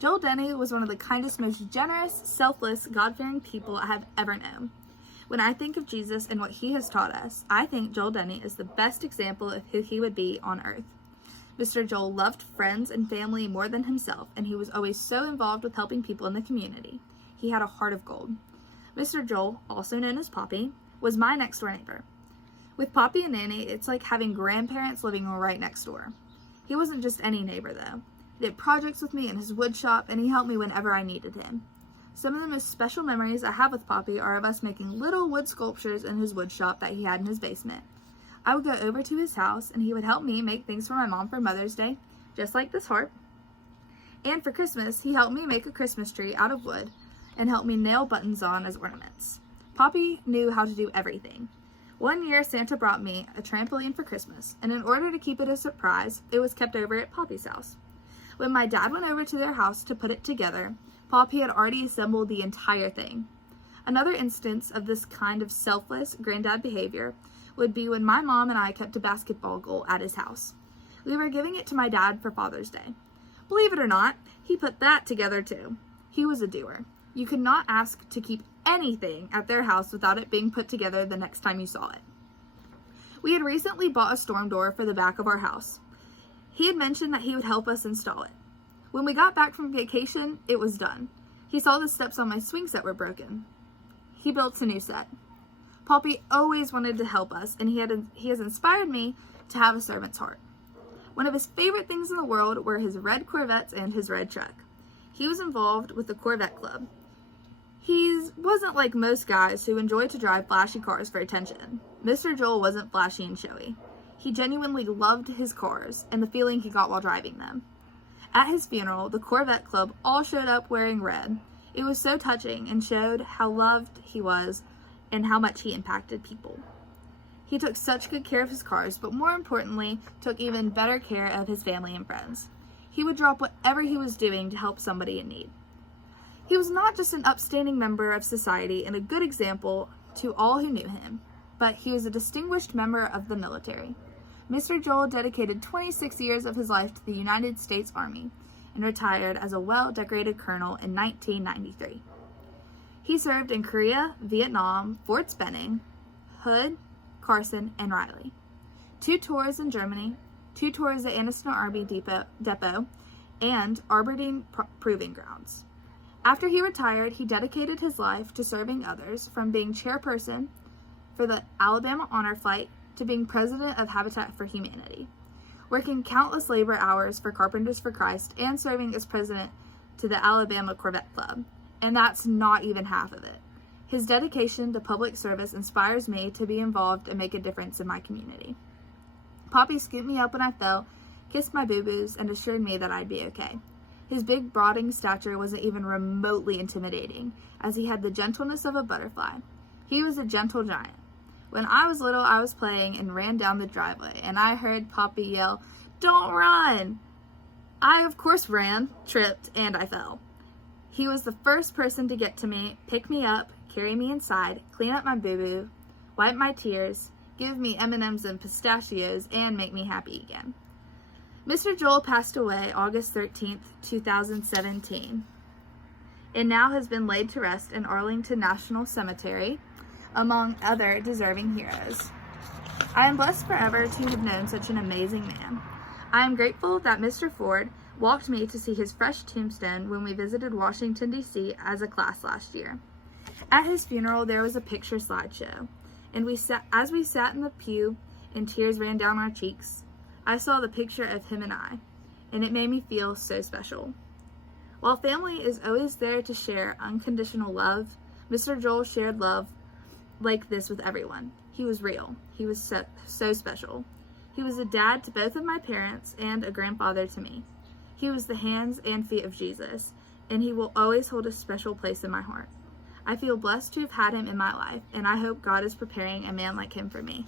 Joel Denney was one of the kindest, most generous, selfless, God-fearing people I have ever known. When I think of Jesus and what he has taught us, I think Joel Denney is the best example of who he would be on earth. Mr. Joel loved friends and family more than himself, and he was always so involved with helping people in the community. He had a heart of gold. Mr. Joel, also known as Poppy, was my next-door neighbor. With Poppy and Nanny, it's like having grandparents living right next door. He wasn't just any neighbor, though. He did projects with me in his wood shop, and he helped me whenever I needed him. Some of the most special memories I have with Poppy are of us making little wood sculptures in his wood shop that he had in his basement. I would go over to his house, and he would help me make things for my mom for Mother's Day, just like this heart. And for Christmas, he helped me make a Christmas tree out of wood and helped me nail buttons on as ornaments. Poppy knew how to do everything. One year, Santa brought me a trampoline for Christmas, and in order to keep it a surprise, it was kept over at Poppy's house. When my dad went over to their house to put it together, Poppy had already assembled the entire thing. Another instance of this kind of selfless granddad behavior would be when my mom and I kept a basketball goal at his house. We were giving it to my dad for Father's Day. Believe it or not, he put that together too. He was a doer. You could not ask to keep anything at their house without it being put together the next time you saw it. We had recently bought a storm door for the back of our house. He had mentioned that he would help us install it. When we got back from vacation, it was done. He saw the steps on my swing set were broken. He built a new set. Poppy always wanted to help us, and he has inspired me to have a servant's heart. One of his favorite things in the world were his red Corvettes and his red truck. He was involved with the Corvette Club. He wasn't like most guys who enjoy to drive flashy cars for attention. Mr. Joel wasn't flashy and showy. He genuinely loved his cars and the feeling he got while driving them. At his funeral, the Corvette Club all showed up wearing red. It was so touching and showed how loved he was and how much he impacted people. He took such good care of his cars, but more importantly, took even better care of his family and friends. He would drop whatever he was doing to help somebody in need. He was not just an upstanding member of society and a good example to all who knew him, but he was a distinguished member of the military. Mr. Joel dedicated 26 years of his life to the United States Army and retired as a well-decorated colonel in 1993. He served in Korea, Vietnam, Forts Benning, Hood, Carson, and Riley. 2 tours in Germany, 2 tours at Anniston Army Depot, and Aberdeen Proving Grounds. After he retired, he dedicated his life to serving others, from being chairperson for the Alabama Honor Flight to being president of Habitat for Humanity, working countless labor hours for Carpenters for Christ, and serving as president to the Alabama Corvette Club. And that's not even half of it. His dedication to public service inspires me to be involved and make a difference in my community. Poppy scooped me up when I fell, kissed my boo-boos, and assured me that I'd be okay. His big, brooding stature wasn't even remotely intimidating, as he had the gentleness of a butterfly. He was a gentle giant. When I was little, I was playing and ran down the driveway, and I heard Poppy yell, "Don't run!" I, of course, ran, tripped, and I fell. He was the first person to get to me, pick me up, carry me inside, clean up my boo-boo, wipe my tears, give me M&Ms and pistachios, and make me happy again. Mr. Joel passed away August 13th, 2017, and now has been laid to rest in Arlington National Cemetery, among other deserving heroes. I am blessed forever to have known such an amazing man. I am grateful that Mr. Ford walked me to see his fresh tombstone when we visited Washington, D.C. as a class last year. At his funeral, there was a picture slideshow, and as we sat in the pew and tears ran down our cheeks, I saw the picture of him and I, and it made me feel so special. While family is always there to share unconditional love, Mr. Joel shared love like this with everyone. He was real. He was so special. He was a dad to both of my parents and a grandfather to me. He was the hands and feet of Jesus, and he will always hold a special place in my heart. I feel blessed to have had him in my life, and I hope God is preparing a man like him for me.